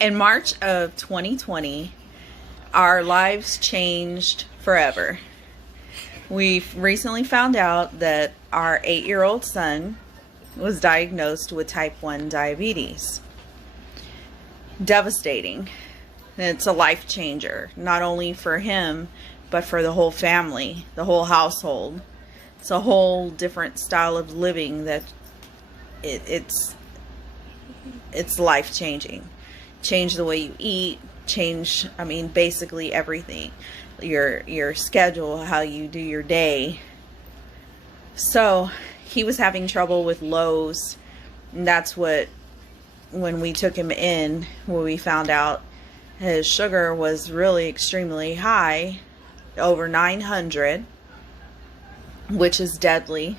In March of 2020, our lives changed forever. We recently found out that our 8-year-old son was diagnosed with type 1 diabetes. Devastating. It's a life changer, not only for him, but for the whole family, the whole household. It's a whole different style of living that it's life changing. Change the way you eat, change, basically everything. Your schedule, how you do your day. So he was having trouble with lows, and that's what, when we took him in, when we found out his sugar was really extremely high, over 900, which is deadly.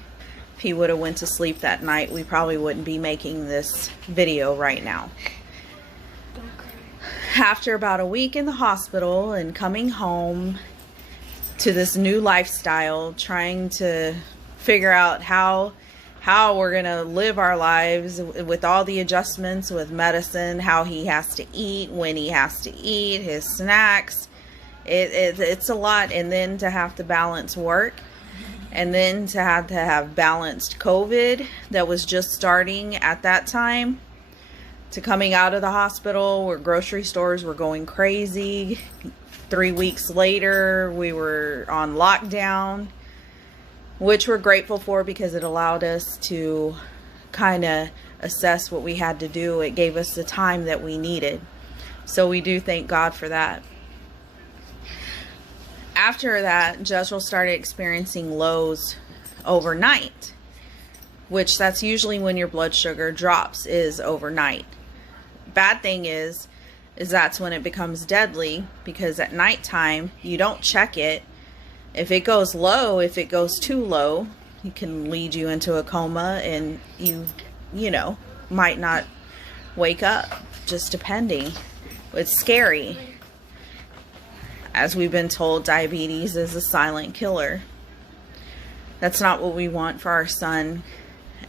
If he would have went to sleep that night, we probably wouldn't be making this video right now. After about a week in the hospital and coming home to this new lifestyle, trying to figure out how we're going to live our lives with all the adjustments with medicine, how he has to eat, when he has to eat, his snacks. It's a lot. And then to have to balance work, and then to have balanced COVID that was just starting at that time, to coming out of the hospital where grocery stores were going crazy. 3 weeks later, we were on lockdown, which we're grateful for because it allowed us to kind of assess what we had to do. It gave us the time that we needed. So we do thank God for that. After that, Jezreel started experiencing lows overnight, which that's usually when your blood sugar drops, is overnight. Bad thing is that's when it becomes deadly, because at nighttime you don't check it. If it goes low, if it goes too low, it can lead you into a coma, and you might not wake up, just depending. It's scary. As we've been told, diabetes is a silent killer. That's not what we want for our son.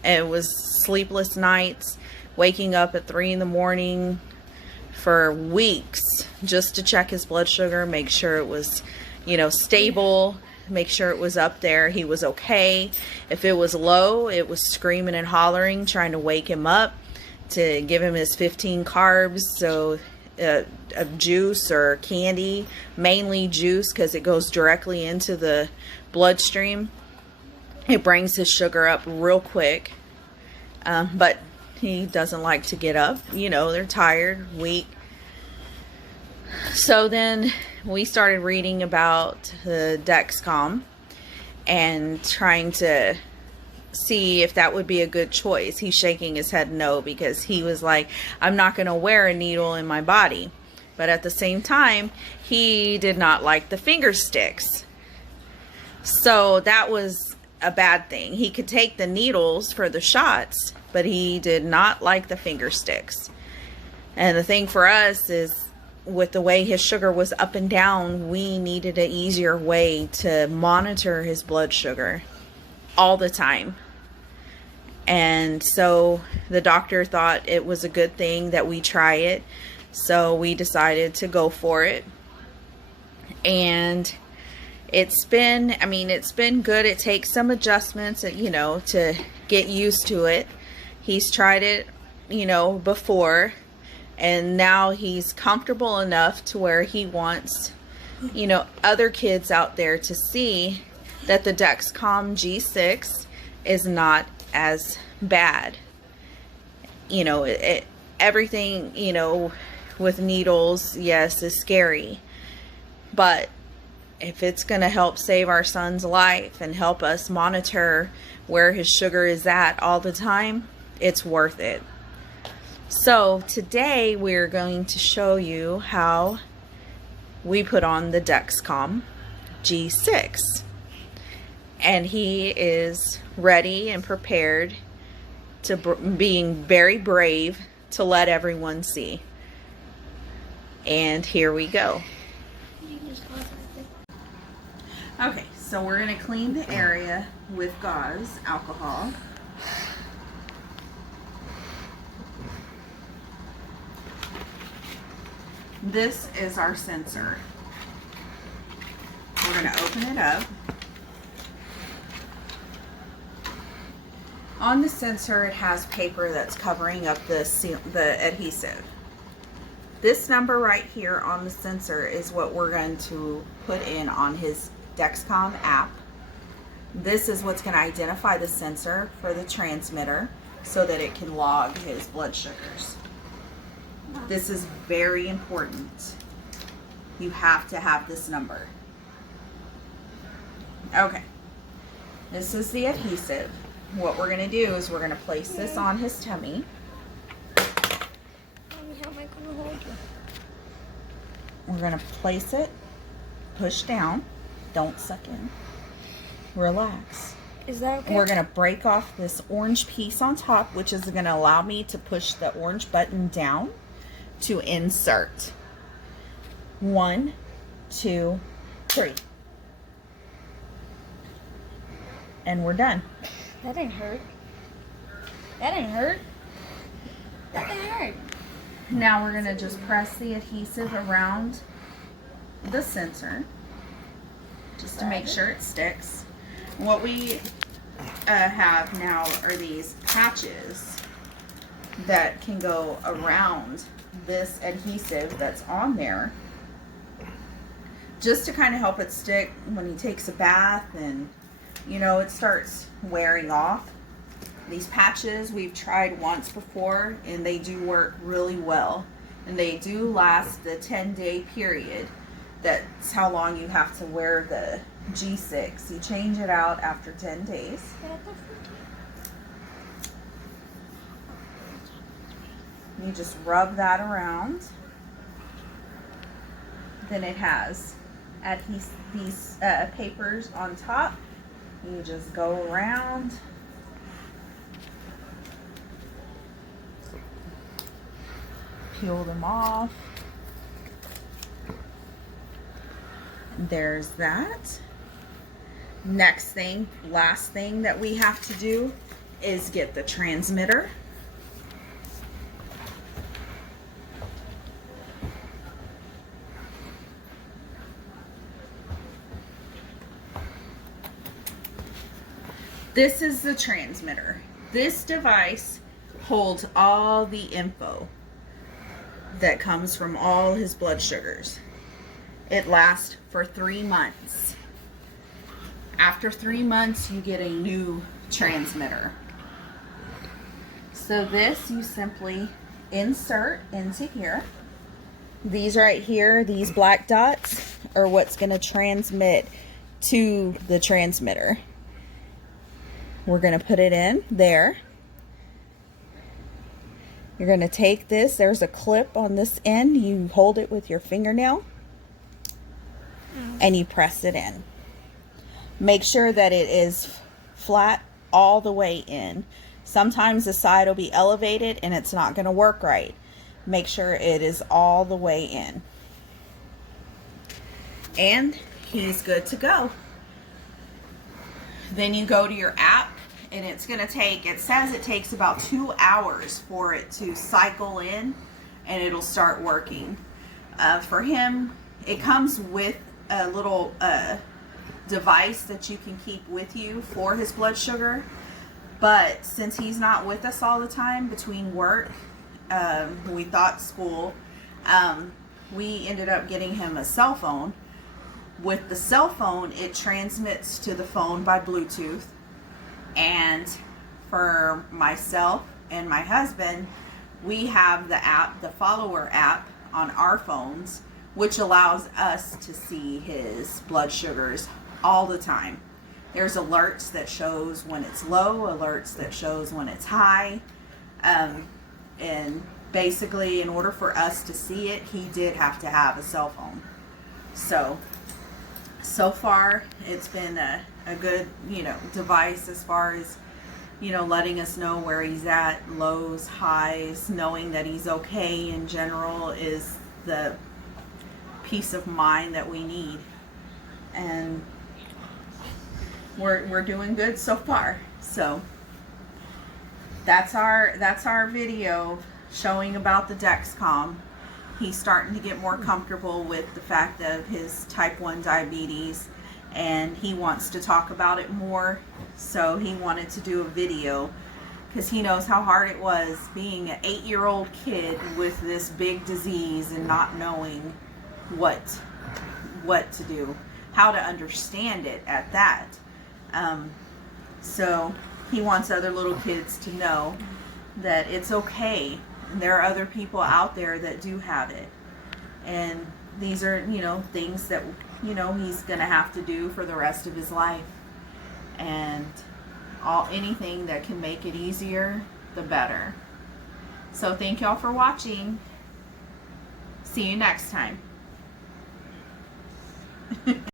It was sleepless nights, waking up at 3 in the morning for weeks just to check his blood sugar, make sure it was, stable, make sure it was up there, he was okay. If it was low, it was screaming and hollering, trying to wake him up to give him his 15 carbs, so of juice or candy, mainly juice, because it goes directly into the bloodstream. It brings his sugar up real quick, but he doesn't like to get up. They're tired, weak. So then we started reading about the Dexcom and trying to see if that would be a good choice. He's shaking his head no, because he was like, I'm not going to wear a needle in my body. But at the same time, he did not like the finger sticks. So that was a bad thing. He could take the needles for the shots, but he did not like the finger sticks. And the thing for us is, with the way his sugar was up and down, we needed an easier way to monitor his blood sugar all the time. And so the doctor thought it was a good thing that we try it. So we decided to go for it. And it's been good. It takes some adjustments, to get used to it. He's tried it, before, and now he's comfortable enough to where he wants, other kids out there to see that the Dexcom G6 is not as bad. Everything, with needles, yes, is scary. But if it's going to help save our son's life and help us monitor where his sugar is at all the time, it's worth it. So today we're going to show you how we put on the Dexcom G6. And he is ready and prepared to being very brave to let everyone see. And here we go. Okay, so we're going to clean the area with gauze, alcohol. This is our sensor. We're going to open it up. On the sensor, it has paper that's covering up the adhesive. This number right here on the sensor is what we're going to put in on his Dexcom app. This is what's going to identify the sensor for the transmitter so that it can log his blood sugars. This is very important. You have to have this number. Okay. This is the adhesive. What we're going to do is we're going to place this on his tummy. Mommy, how am I going to hold you? We're going to place it, push down, don't suck in, relax. Is that okay? We're going to break off this orange piece on top, which is going to allow me to push the orange button down to insert. 1, 2, 3. And we're done. That didn't hurt. That didn't hurt. That didn't hurt. Now we're going to just press the adhesive around the sensor just to make sure it sticks. What we have now are these patches that can go around this adhesive that's on there just to kind of help it stick when he takes a bath and, you know, it starts wearing off. These patches we've tried once before and they do work really well, and they do last the 10-day period. That's how long you have to wear the G6. You change it out after 10 days. You just rub that around. Then it has these papers on top. You just go around. Peel them off. There's that. Next thing, last thing that we have to do is get the transmitter. This is the transmitter. This device holds all the info that comes from all his blood sugars. It lasts for 3 months. After 3 months, you get a new transmitter. So this you simply insert into here. These right here, these black dots, are what's going to transmit to the transmitter. We're going to put it in there. You're going to take this. There's a clip on this end. You hold it with your fingernail and you press it in. Make sure that it is flat all the way in. Sometimes the side will be elevated and it's not going to work right. Make sure it is all the way in. And he's good to go. Then you go to your app and it's going to take, it says it takes about 2 hours for it to cycle in and it'll start working. For him, it comes with a little device that you can keep with you for his blood sugar. But since he's not with us all the time between work, we thought school, we ended up getting him a cell phone. With the cell phone, it transmits to the phone by Bluetooth. And for myself and my husband, we have the app, the Follower app on our phones, which allows us to see his blood sugars all the time. There's alerts that shows when it's low, alerts that shows when it's high. And basically, in order for us to see it, he did have to have a cell phone. So far, it's been a good, device as far as, letting us know where he's at, lows, highs, knowing that he's okay in general is the peace of mind that we need. And we're doing good so far. So that's our video showing about the Dexcom. he's starting to get more comfortable with the fact of his type 1 diabetes, and he wants to talk about it more. So he wanted to do a video because he knows how hard it was being an 8-year-old kid with this big disease and not knowing what to do, how to understand it at that. So he wants other little kids to know that it's okay, and there are other people out there that do have it, and these are, you know, things that, you know, he's gonna have to do for the rest of his life, and anything that can make it easier, the better. So thank y'all for watching. See you next time.